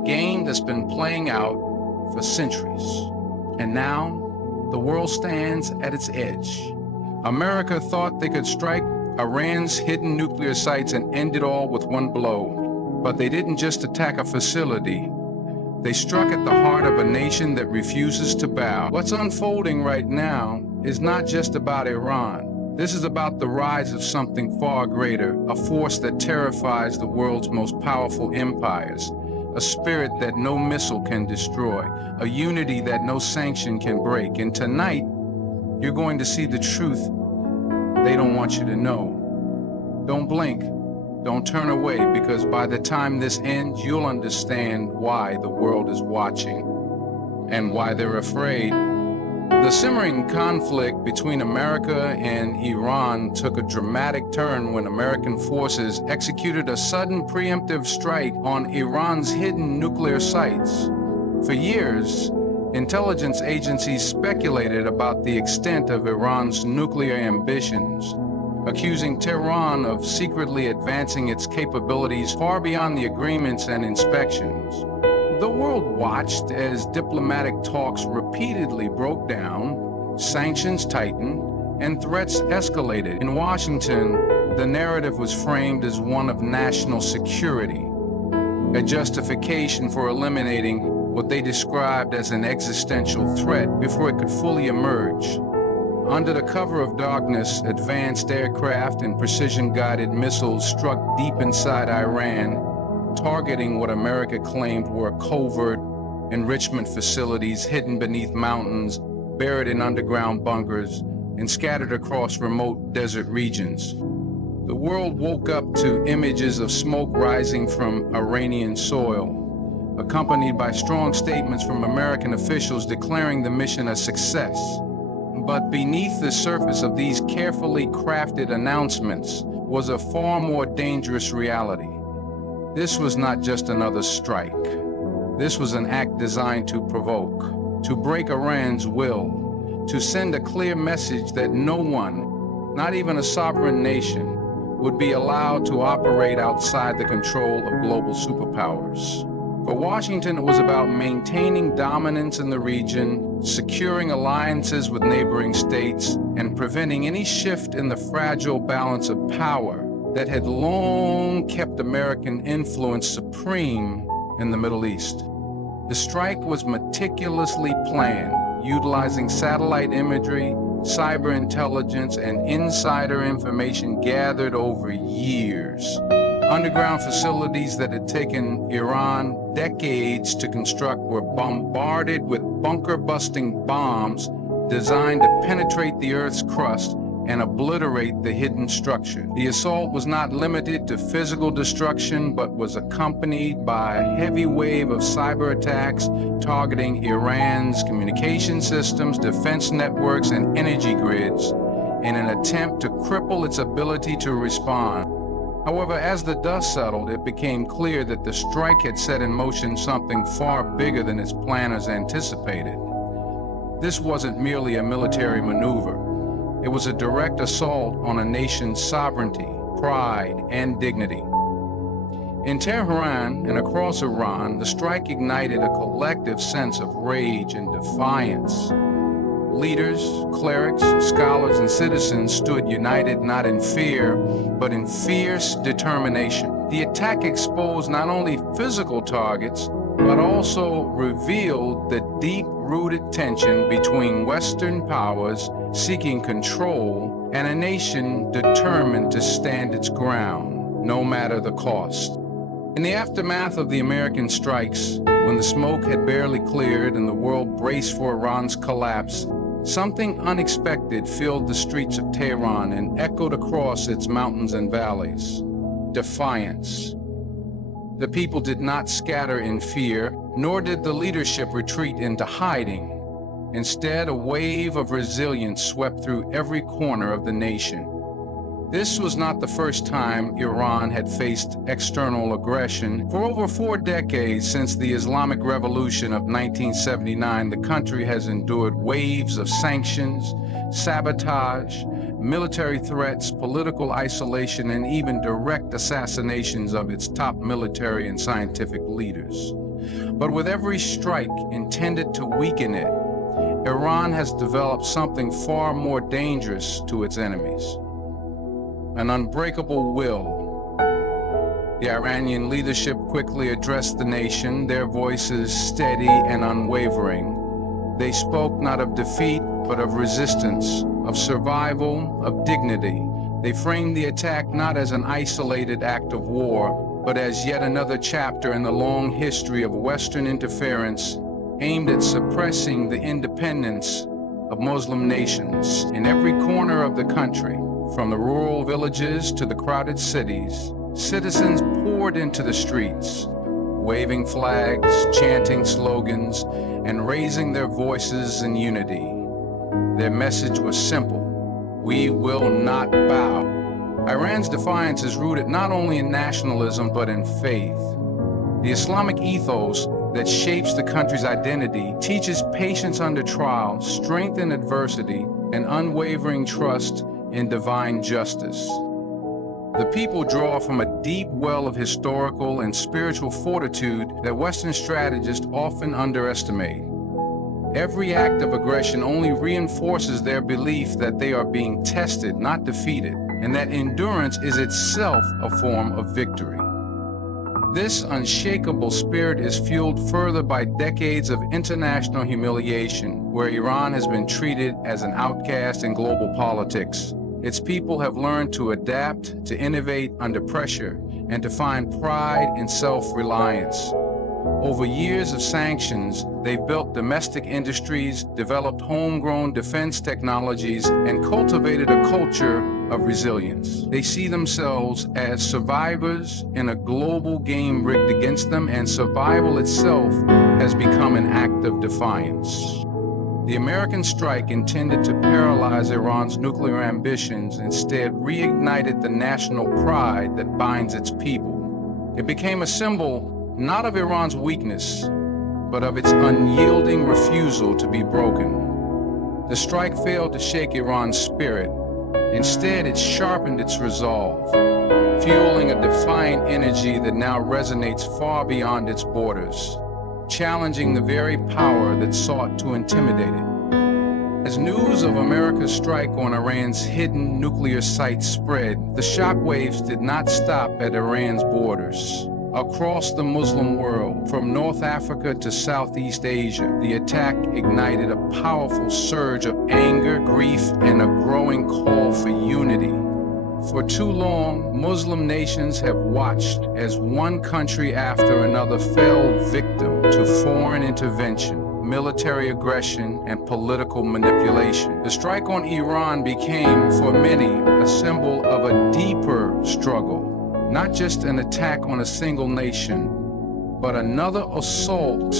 a game that's been playing out for centuries. And now, the world stands at its edge. America thought they could strike Iran's hidden nuclear sites and end it all with one blow. But they didn't just attack a facility. They struck at the heart of a nation that refuses to bow. What's unfolding right now is not just about Iran. This is about the rise of something far greater, a force that terrifies the world's most powerful empires, a spirit that no missile can destroy, a unity that no sanction can break. And tonight, you're going to see the truth they don't want you to know. Don't blink. Don't turn away, because by the time this ends, you'll understand why the world is watching and why they're afraid. The simmering conflict between America and Iran took a dramatic turn when American forces executed a sudden preemptive strike on Iran's hidden nuclear sites. For years, intelligence agencies speculated about the extent of Iran's nuclear ambitions, accusing Tehran of secretly advancing its capabilities far beyond the agreements and inspections. The world watched as diplomatic talks repeatedly broke down, sanctions tightened, and threats escalated. In Washington, the narrative was framed as one of national security, a justification for eliminating what they described as an existential threat before it could fully emerge. Under the cover of darkness, advanced aircraft and precision-guided missiles struck deep inside Iran, targeting what America claimed were covert enrichment facilities hidden beneath mountains, buried in underground bunkers, and scattered across remote desert regions. The world woke up to images of smoke rising from Iranian soil, accompanied by strong statements from American officials declaring the mission a success. But beneath the surface of these carefully crafted announcements was a far more dangerous reality. This was not just another strike. This was an act designed to provoke, to break Iran's will, to send a clear message that no one, not even a sovereign nation, would be allowed to operate outside the control of global superpowers. For Washington, it was about maintaining dominance in the region, securing alliances with neighboring states, and preventing any shift in the fragile balance of power that had long kept American influence supreme in the Middle East. The strike was meticulously planned, utilizing satellite imagery, cyber intelligence, and insider information gathered over years. Underground facilities that had taken Iran decades to construct were bombarded with bunker-busting bombs designed to penetrate the Earth's crust and obliterate the hidden structure. The assault was not limited to physical destruction, but was accompanied by a heavy wave of cyber attacks targeting Iran's communication systems, defense networks, and energy grids in an attempt to cripple its ability to respond. However, as the dust settled, it became clear that the strike had set in motion something far bigger than its planners anticipated. This wasn't merely a military maneuver. It was a direct assault on a nation's sovereignty, pride, and dignity. In Tehran and across Iran, the strike ignited a collective sense of rage and defiance. Leaders, clerics, scholars, and citizens stood united not in fear, but in fierce determination. The attack exposed not only physical targets, but also revealed the deep-rooted tension between Western powers seeking control and a nation determined to stand its ground, no matter the cost. In the aftermath of the American strikes, when the smoke had barely cleared and the world braced for Iran's collapse, something unexpected filled the streets of Tehran and echoed across its mountains and valleys. Defiance. The people did not scatter in fear, nor did the leadership retreat into hiding. Instead, a wave of resilience swept through every corner of the nation. This was not the first time Iran had faced external aggression. For over 4 decades since the Islamic Revolution of 1979, the country has endured waves of sanctions, sabotage, military threats, political isolation, and even direct assassinations of its top military and scientific leaders. But with every strike intended to weaken it, Iran has developed something far more dangerous to its enemies: an unbreakable will. The Iranian leadership quickly addressed the nation, their voices steady and unwavering. They spoke not of defeat, but of resistance, of survival, of dignity. They framed the attack not as an isolated act of war, but as yet another chapter in the long history of Western interference aimed at suppressing the independence of Muslim nations. In every corner of the country, from the rural villages to the crowded cities, citizens poured into the streets, waving flags, chanting slogans, and raising their voices in unity. Their message was simple: we will not bow. Iran's defiance is rooted not only in nationalism, but in faith. The Islamic ethos that shapes the country's identity teaches patience under trial, strength in adversity, and unwavering trust in divine justice. The people draw from a deep well of historical and spiritual fortitude that Western strategists often underestimate. Every act of aggression only reinforces their belief that they are being tested, not defeated, and that endurance is itself a form of victory. This unshakable spirit is fueled further by decades of international humiliation, where Iran has been treated as an outcast in global politics. Its people have learned to adapt, to innovate under pressure, and to find pride in self-reliance. Over years of sanctions, they've built domestic industries, developed homegrown defense technologies, and cultivated a culture of resilience. They see themselves as survivors in a global game rigged against them, and survival itself has become an act of defiance. The American strike, intended to paralyze Iran's nuclear ambitions, instead reignited the national pride that binds its people. It became a symbol not of Iran's weakness, but of its unyielding refusal to be broken. The strike failed to shake Iran's spirit. Instead, it sharpened its resolve, fueling a defiant energy that now resonates far beyond its borders, challenging the very power that sought to intimidate it. As news of America's strike on Iran's hidden nuclear site spread, the shockwaves did not stop at Iran's borders. Across the Muslim world, from North Africa to Southeast Asia, the attack ignited a powerful surge of anger, grief, and a growing call for unity. For too long, Muslim nations have watched as one country after another fell victim to foreign intervention, military aggression, and political manipulation. The strike on Iran became, for many, a symbol of a deeper struggle. Not just an attack on a single nation, but another assault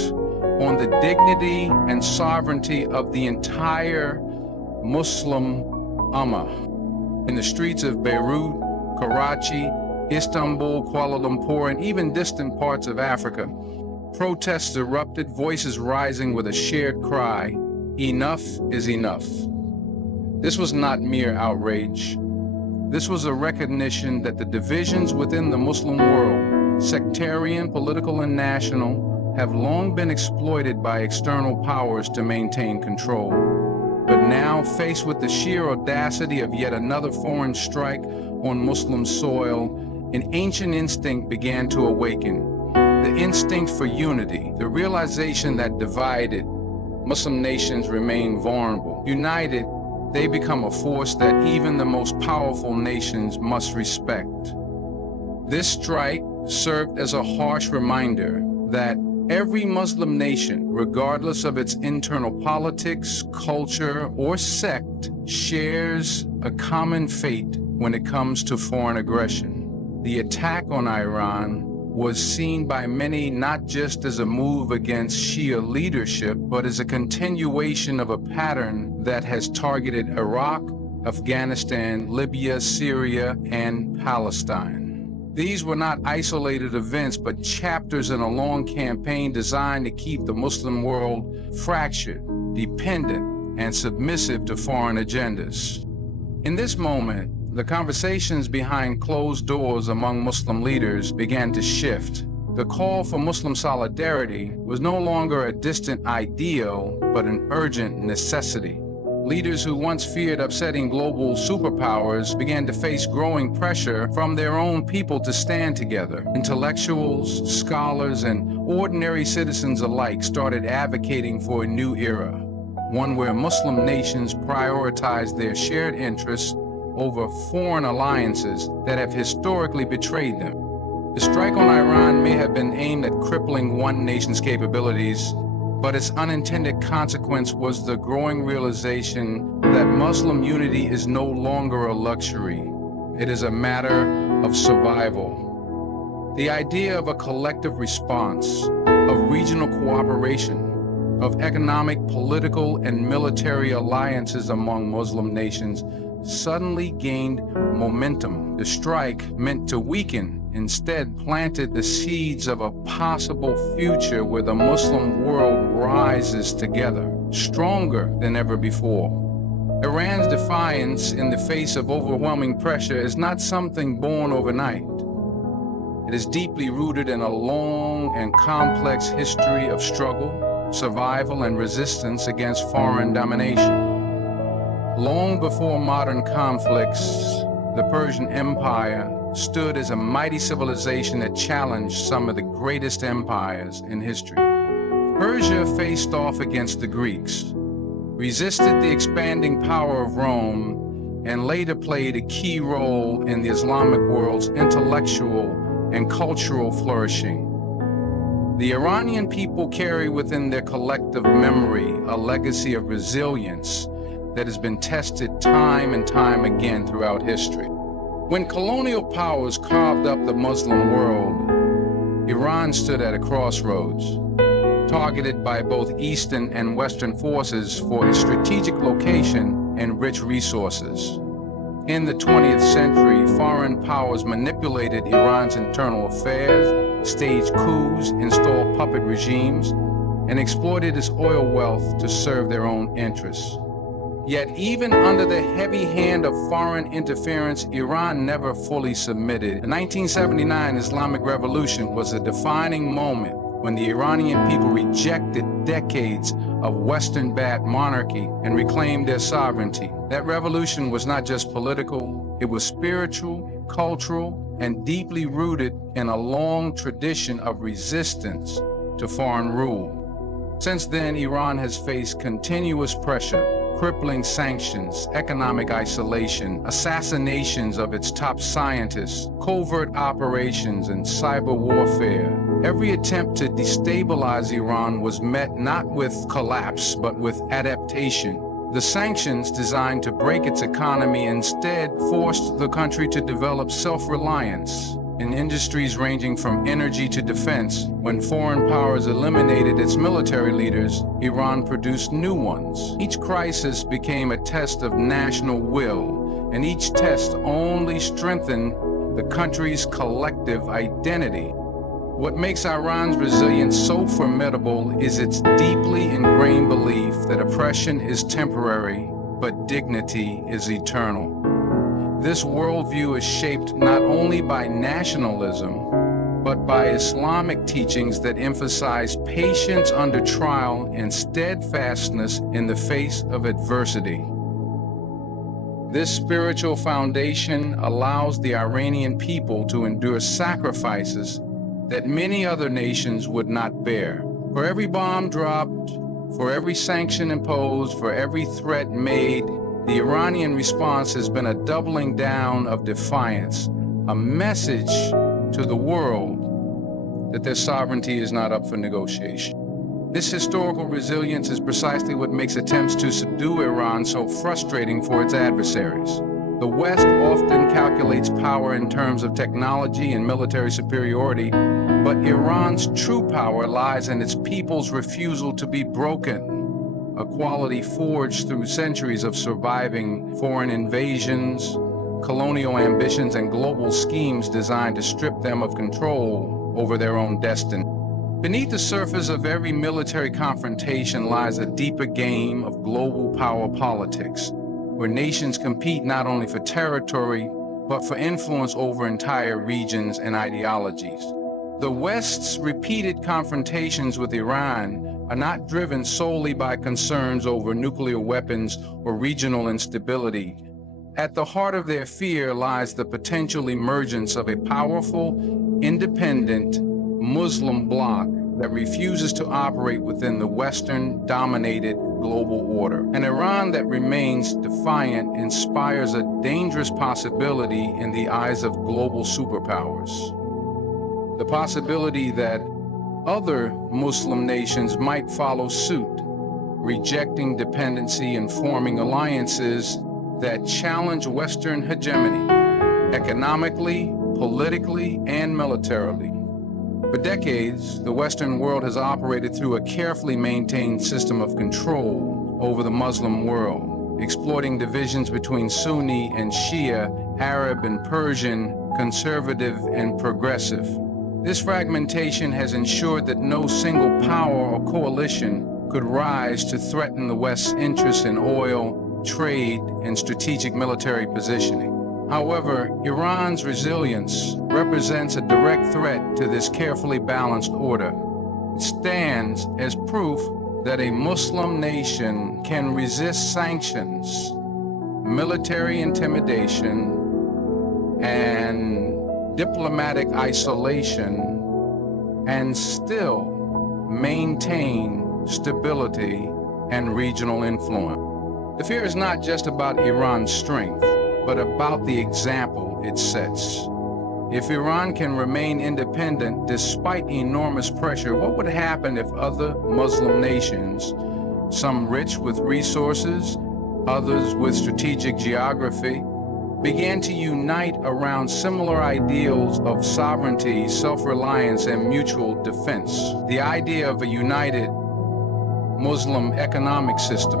on the dignity and sovereignty of the entire Muslim Ummah. In the streets of Beirut, Karachi, Istanbul, Kuala Lumpur, and even distant parts of Africa, protests erupted, voices rising with a shared cry: enough is enough. This was not mere outrage. This was a recognition that the divisions within the Muslim world, sectarian, political, and national, have long been exploited by external powers to maintain control. But now, faced with the sheer audacity of yet another foreign strike on Muslim soil, an ancient instinct began to awaken. The instinct for unity, the realization that divided, Muslim nations remain vulnerable. United, they become a force that even the most powerful nations must respect. This strike served as a harsh reminder that every Muslim nation, regardless of its internal politics, culture, or sect, shares a common fate when it comes to foreign aggression. The attack on Iran was seen by many not just as a move against Shia leadership, but as a continuation of a pattern that has targeted Iraq, Afghanistan, Libya, Syria, and Palestine. These were not isolated events, but chapters in a long campaign designed to keep the Muslim world fractured, dependent, and submissive to foreign agendas. In this moment, the conversations behind closed doors among Muslim leaders began to shift. The call for Muslim solidarity was no longer a distant ideal, but an urgent necessity. Leaders who once feared upsetting global superpowers began to face growing pressure from their own people to stand together. Intellectuals, scholars, and ordinary citizens alike started advocating for a new era, one where Muslim nations prioritized their shared interests over foreign alliances that have historically betrayed them. The strike on Iran may have been aimed at crippling one nation's capabilities, but its unintended consequence was the growing realization that Muslim unity is no longer a luxury. It is a matter of survival. The idea of a collective response, of regional cooperation, of economic, political, and military alliances among Muslim nations suddenly gained momentum. The strike, meant to weaken, instead planted the seeds of a possible future where the Muslim world rises together, stronger than ever before. Iran's defiance in the face of overwhelming pressure is not something born overnight. It is deeply rooted in a long and complex history of struggle, survival, and resistance against foreign domination. Long before modern conflicts, the Persian Empire stood as a mighty civilization that challenged some of the greatest empires in history. Persia faced off against the Greeks, resisted the expanding power of Rome, and later played a key role in the Islamic world's intellectual and cultural flourishing. The Iranian people carry within their collective memory a legacy of resilience that has been tested time and time again throughout history. When colonial powers carved up the Muslim world, Iran stood at a crossroads, targeted by both Eastern and Western forces for a strategic location and rich resources. In the 20th century, foreign powers manipulated Iran's internal affairs, staged coups, installed puppet regimes, and exploited its oil wealth to serve their own interests. Yet even under the heavy hand of foreign interference, Iran never fully submitted. The 1979 Islamic Revolution was a defining moment when the Iranian people rejected decades of Western-backed monarchy and reclaimed their sovereignty. That revolution was not just political, it was spiritual, cultural, and deeply rooted in a long tradition of resistance to foreign rule. Since then, Iran has faced continuous pressure, crippling sanctions, economic isolation, assassinations of its top scientists, covert operations, and cyber warfare. Every attempt to destabilize Iran was met not with collapse, but with adaptation. The sanctions designed to break its economy instead forced the country to develop self-reliance in industries ranging from energy to defense. When foreign powers eliminated its military leaders, Iran produced new ones. Each crisis became a test of national will, and each test only strengthened the country's collective identity. What makes Iran's resilience so formidable is its deeply ingrained belief that oppression is temporary, but dignity is eternal. This worldview is shaped not only by nationalism, but by Islamic teachings that emphasize patience under trial and steadfastness in the face of adversity. This spiritual foundation allows the Iranian people to endure sacrifices that many other nations would not bear. For every bomb dropped, for every sanction imposed, for every threat made, the Iranian response has been a doubling down of defiance, a message to the world that their sovereignty is not up for negotiation. This historical resilience is precisely what makes attempts to subdue Iran so frustrating for its adversaries. The West often calculates power in terms of technology and military superiority, but Iran's true power lies in its people's refusal to be broken, a quality forged through centuries of surviving foreign invasions, colonial ambitions, and global schemes designed to strip them of control over their own destiny. Beneath the surface of every military confrontation lies a deeper game of global power politics, where nations compete not only for territory, but for influence over entire regions and ideologies. The West's repeated confrontations with Iran are not driven solely by concerns over nuclear weapons or regional instability. At the heart of their fear lies the potential emergence of a powerful, independent Muslim bloc that refuses to operate within the Western-dominated global order. An Iran that remains defiant inspires a dangerous possibility in the eyes of global superpowers. The possibility that other Muslim nations might follow suit, rejecting dependency and forming alliances that challenge Western hegemony, economically, politically, and militarily. For decades, the Western world has operated through a carefully maintained system of control over the Muslim world, exploiting divisions between Sunni and Shia, Arab and Persian, conservative and progressive. This fragmentation has ensured that no single power or coalition could rise to threaten the West's interests in oil, trade, and strategic military positioning. However, Iran's resilience represents a direct threat to this carefully balanced order. It stands as proof that a Muslim nation can resist sanctions, military intimidation, and diplomatic isolation, and still maintain stability and regional influence. The fear is not just about Iran's strength, but about the example it sets. If Iran can remain independent despite enormous pressure, what would happen if other Muslim nations, some rich with resources, others with strategic geography, began to unite around similar ideals of sovereignty, self-reliance, and mutual defense? The idea of a united Muslim economic system,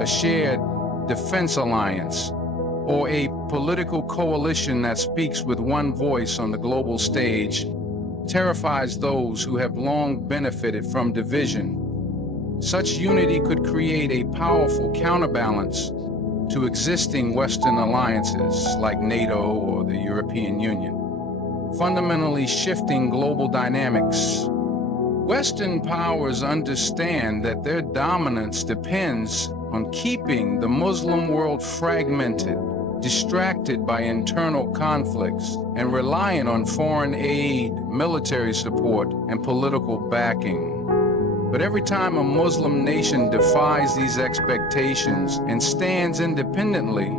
a shared defense alliance, or a political coalition that speaks with one voice on the global stage terrifies those who have long benefited from division. Such unity could create a powerful counterbalance to existing Western alliances like NATO or the European Union, fundamentally shifting global dynamics. Western powers understand that their dominance depends on keeping the Muslim world fragmented, distracted by internal conflicts, and reliant on foreign aid, military support, and political backing. But every time a Muslim nation defies these expectations and stands independently,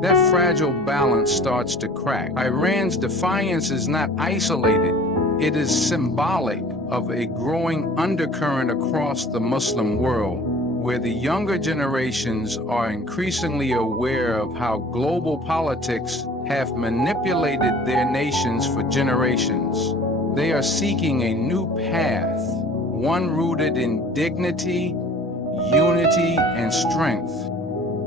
that fragile balance starts to crack. Iran's defiance is not isolated. It is symbolic of a growing undercurrent across the Muslim world, where the younger generations are increasingly aware of how global politics have manipulated their nations for generations. They are seeking a new path, one rooted in dignity, unity, and strength.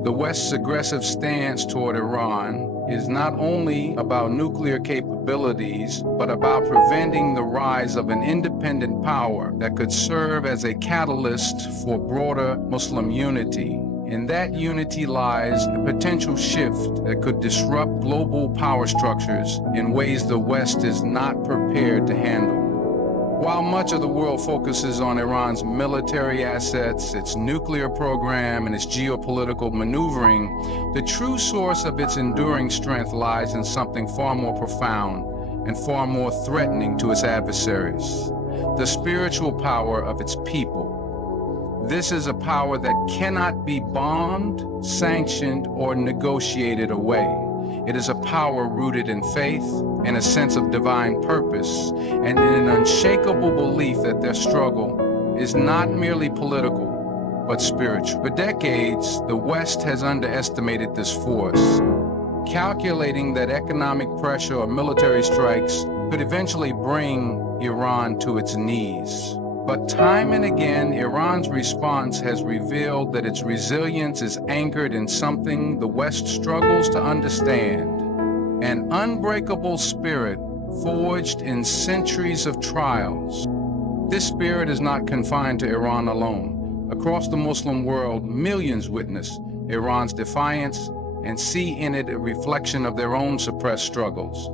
The West's aggressive stance toward Iran is not only about nuclear capabilities, but about preventing the rise of an independent power that could serve as a catalyst for broader Muslim unity. In that unity lies a potential shift that could disrupt global power structures in ways the West is not prepared to handle. While much of the world focuses on Iran's military assets, its nuclear program, and its geopolitical maneuvering, the true source of its enduring strength lies in something far more profound and far more threatening to its adversaries: the spiritual power of its people. This is a power that cannot be bombed, sanctioned, or negotiated away. It is a power rooted in faith, in a sense of divine purpose, and in an unshakable belief that their struggle is not merely political, but spiritual. For decades, the West has underestimated this force, calculating that economic pressure or military strikes could eventually bring Iran to its knees. But time and again, Iran's response has revealed that its resilience is anchored in something the West struggles to understand: an unbreakable spirit forged in centuries of trials. This spirit is not confined to Iran alone. Across the Muslim world, millions witness Iran's defiance and see in it a reflection of their own suppressed struggles.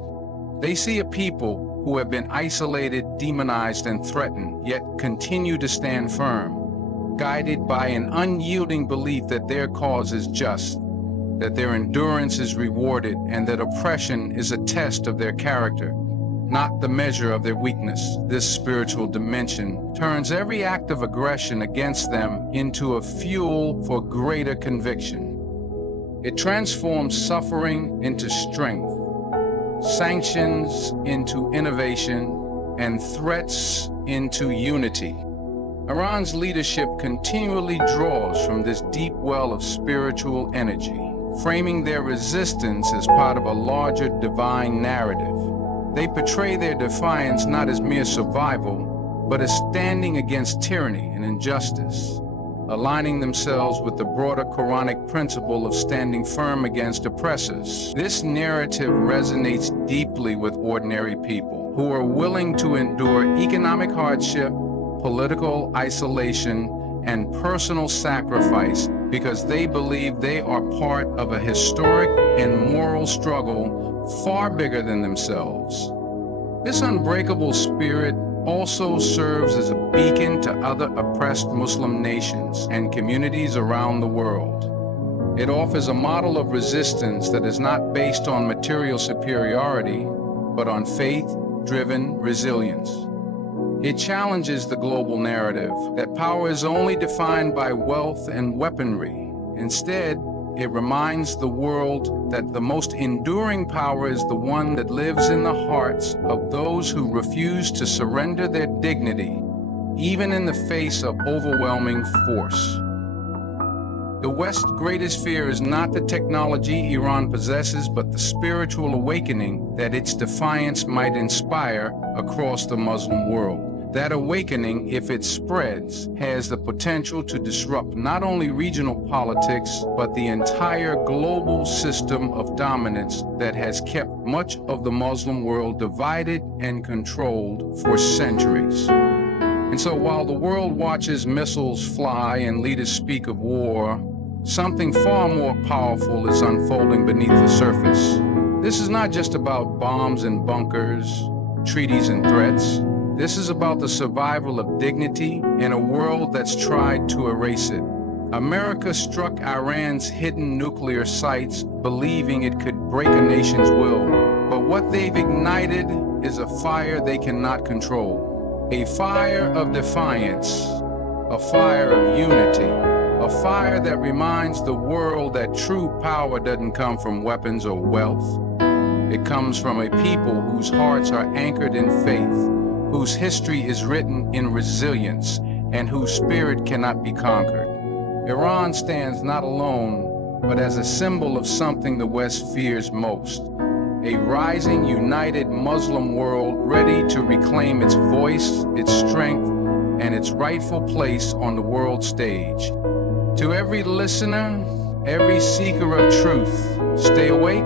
They see a people who have been isolated, demonized, and threatened, yet continue to stand firm, guided by an unyielding belief that their cause is just, that their endurance is rewarded, and that oppression is a test of their character, not the measure of their weakness. This spiritual dimension turns every act of aggression against them into a fuel for greater conviction. It transforms suffering into strength, sanctions into innovation, and threats into unity. Iran's leadership continually draws from this deep well of spiritual energy, framing their resistance as part of a larger divine narrative. They portray their defiance not as mere survival, but as standing against tyranny and injustice, aligning themselves with the broader Quranic principle of standing firm against oppressors. This narrative resonates deeply with ordinary people who are willing to endure economic hardship, political isolation, and personal sacrifice because they believe they are part of a historic and moral struggle far bigger than themselves. This unbreakable spirit also serves as a beacon to other oppressed Muslim nations and communities around the world. It offers a model of resistance that is not based on material superiority, but on faith-driven resilience. It challenges the global narrative that power is only defined by wealth and weaponry. Instead, it reminds the world that the most enduring power is the one that lives in the hearts of those who refuse to surrender their dignity, even in the face of overwhelming force. The West's greatest fear is not the technology Iran possesses, but the spiritual awakening that its defiance might inspire across the Muslim world. That awakening, if it spreads, has the potential to disrupt not only regional politics, but the entire global system of dominance that has kept much of the Muslim world divided and controlled for centuries. And so while the world watches missiles fly and leaders speak of war, something far more powerful is unfolding beneath the surface. This is not just about bombs and bunkers, treaties and threats. This is about the survival of dignity in a world that's tried to erase it. America struck Iran's hidden nuclear sites, believing it could break a nation's will. But what they've ignited is a fire they cannot control. A fire of defiance, a fire of unity, a fire that reminds the world that true power doesn't come from weapons or wealth. It comes from a people whose hearts are anchored in faith, whose history is written in resilience, and whose spirit cannot be conquered. Iran stands not alone, but as a symbol of something the West fears most: a rising, united Muslim world ready to reclaim its voice, its strength, and its rightful place on the world stage. To every listener, every seeker of truth, stay awake,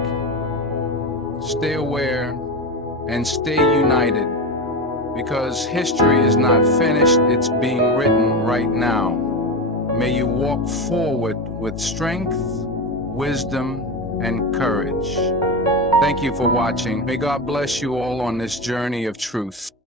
stay aware, and stay united. Because history is not finished, it's being written right now. May you walk forward with strength, wisdom, and courage. Thank you for watching. May God bless you all on this journey of truth.